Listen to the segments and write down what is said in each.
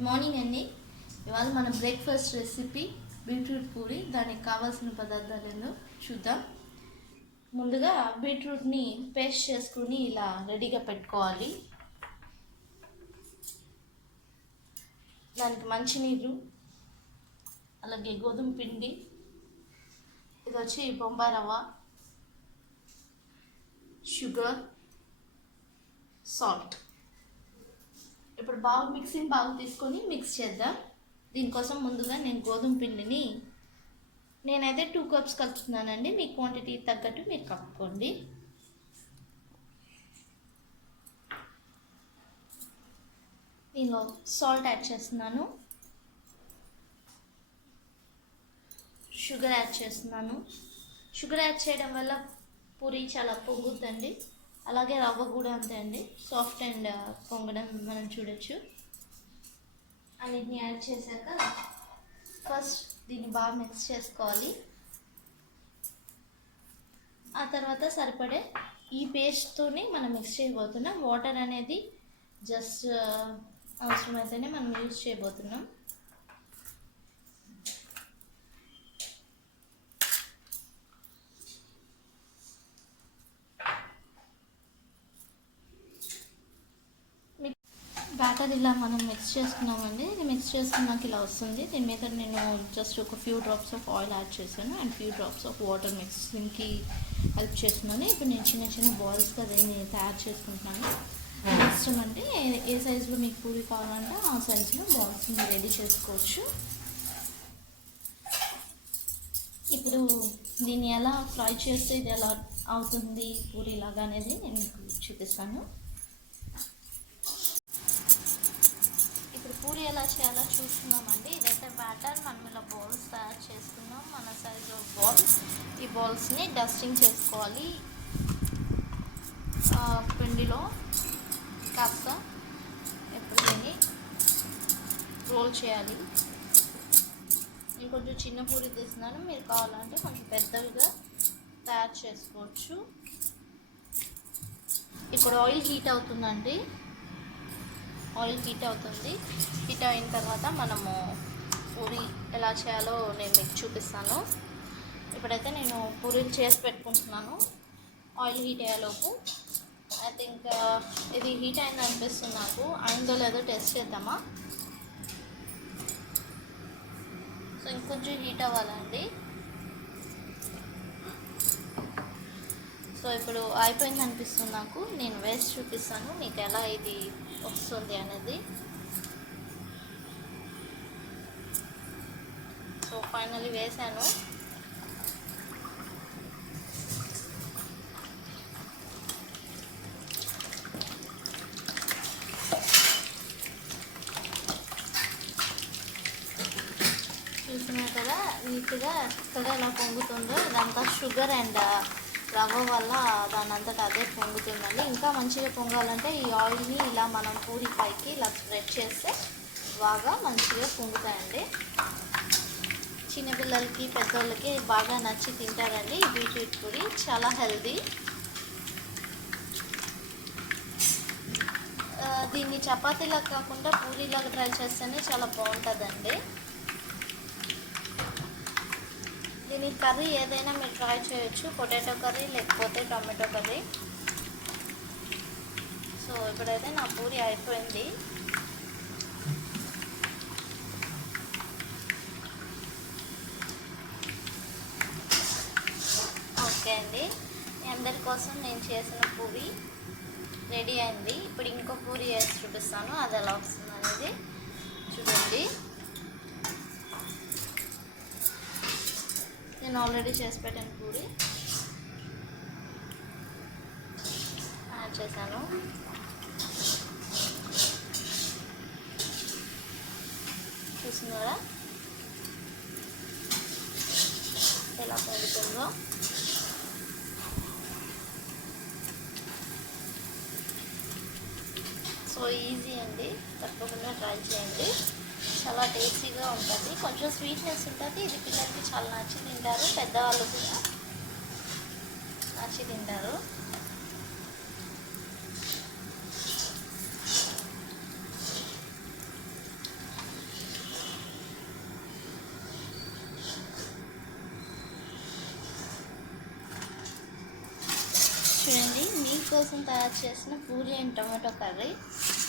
Good morning అండి. ఇవాళ మన బ్రేక్ఫాస్ట్ రెసిపీ బీట్రూట్ పూరి. దానికి కావాల్సిన పదార్థాలు ఏందో చూద్దాం. ముందుగా బీట్రూట్ని పేస్ట్ చేసుకుని ఇలా రెడీగా పెట్టుకోవాలి. దానికి మంచినీళ్ళు, అలాగే గోధుమ పిండి, ఇది వచ్చి బొంబాయి రవ్వ, షుగర్, సాల్ట్. ఇప్పుడు మిక్సింగ్ బాగా తీసుకొని మిక్స్ చేద్దాం. దీనికోసం ముందుగా నేను గోధుమ పిండిని నేనైతే 2 కప్స్ కలుపుతున్నానండి. మీ క్వాంటిటీ తగ్గట్టు మీరు కలుపుకోండి. దీనిలో సాల్ట్ యాడ్ చేస్తున్నాను, షుగర్ యాడ్ చేస్తున్నాను. షుగర్ యాడ్ చేయడం వల్ల పూరి చాలా పొంగుతుంది. అలాగే రవ్వ కూడా అంతే అండి, సాఫ్ట్ అండ్ పొంగడం మనం చూడొచ్చు. అన్నిటిని యాడ్ చేశాక ఫస్ట్ దీన్ని బాగా మిక్స్ చేసుకోవాలి. ఆ తర్వాత సరిపడే ఈ పేస్ట్తోనే మనం మిక్స్ చేయబోతున్నాం. వాటర్ అనేది జస్ట్ అవసరమైతేనే మనం యూజ్ చేయబోతున్నాం. బ్యాటర్ ఇలా మనం మిక్స్ చేసుకున్నామండి. ఇది మిక్స్ చేసుకున్నాక ఇలా వస్తుంది. దీని మీద నేను జస్ట్ ఒక few drops of oil add చేశాను and few drops of water మిక్సింగ్కి హెల్ప్ చేస్తున్నాను. ఇప్పుడు నేను చిన్న చిన్న బాల్స్గా దీన్ని తయారు చేసుకుంటున్నాను. ఇష్టం అంటే ఏ సైజులో మీకు పూరి కావాలంటే ఆ సైజులో బాల్స్ని రెడీ చేసుకోవచ్చు. ఇప్పుడు దీన్ని ఎలా ఫ్రై చేస్తే ఇది ఎలా అవుతుంది పూరి లాగా అనేది నేను మీకు చూపిస్తాను. పూరి ఎలా చేయాలో చూస్తున్నామండి. ఇదైతే బ్యాటర్. మనం ఇలా బాల్స్ తయారు చేసుకున్నాం, మన సైజు బాల్స్. ఈ బాల్స్ని డస్టింగ్ చేసుకోవాలి పిండిలో కాస్త. ఇప్పుడు దీన్ని రోల్ చేయాలి. నేను కొంచెం చిన్న పూరి తీస్తున్నాను, మీరు కావాలంటే కొంచెం పెద్దవిగా తయారు చేసుకోవచ్చు. ఇప్పుడు ఆయిల్ హీట్ అవుతుందండి. ఆయిల్ హీట్ అవుతుంది. హీట్ అయిన తర్వాత మనము పూరి ఎలా చేయాలో నేను మీకు చూపిస్తాను. ఇప్పుడైతే నేను పూరీలు చేసి పెట్టుకుంటున్నాను. ఆయిల్ హీట్ అయ్యేలోపు ఐ థింక్ ఇది హీట్ అయింది అనిపిస్తుంది నాకు. అయిందో లేదో టెస్ట్ చేద్దామా. సో ఇంకొంచెం హీట్ అవ్వాలండి. సో ఇప్పుడు అయిపోయింది అనిపిస్తుంది నాకు. నేను వేసి చూపిస్తాను మీకు ఎలా ఇది వస్తుంది అనేది. సో ఫైనల్లీ వేసాను. చూస్తున్నారు కదా నీట్గా ఎక్కడ ఎలా పొంగుతుందో. ఇదంతా షుగర్ అండ్ రవ్వ వల్ల దాని అంతటా అదే పొంగుతుందండి. ఇంకా మంచిగా పొంగాలంటే ఈ ఆయిల్ని ఇలా మనం పూరి పైకి ఇలా స్ప్రెడ్ చేస్తే బాగా మంచిగా పొంగుతాయండి. చిన్నపిల్లలకి పెద్దోళ్ళకి బాగా నచ్చి తింటారండి. ఈ బీట్రూట్ పూరి చాలా హెల్దీ. దీన్ని చపాతీలా కాకుండా పూరీలాగా ట్రై చేస్తేనే చాలా బాగుంటుందండి. దీని కర్రీ ఏదైనా మీరు ట్రై చేయొచ్చు, పొటాటో కర్రీ లేకపోతే టమాటో కర్రీ. సో ఇప్పుడైతే నా పూరి అయిపోయింది. ఓకే అండి, మీ అందరి కోసం నేను చేసిన పూరి రెడీ అయింది. ఇప్పుడు ఇంకో పూరి వేసి చూపిస్తాను, అది ఎలా వస్తుంది అనేది చూడండి. నేను ఆల్రెడీ చేసి పెట్టాను పూరి యాడ్ చేశాను. చూస్తున్నారా ఎలా పొందుతుందో. సో ఈజీ అండి, తప్పకుండా ట్రై చేయండి. చాలా టేస్టీగా ఉంటుంది. కొంచెం స్వీట్నెస్ ఉంటుంది. ఇది పిల్లలకి చాలా నచ్చి తింటారు, పెద్దవాళ్ళు కూడా నచ్చి తింటారు. మీకోసం తయారు చేసిన పూరి అండ్ టొమాటో కర్రీ.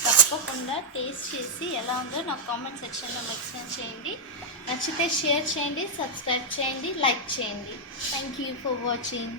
తప్పకుండా టేస్ట్ చేసి ఎలా ఉందో నాకు కామెంట్ సెక్షన్లో మెన్షన్ చేయండి. నచ్చితే షేర్ చేయండి, సబ్స్క్రైబ్ చేయండి, లైక్ చేయండి. Thank you for watching.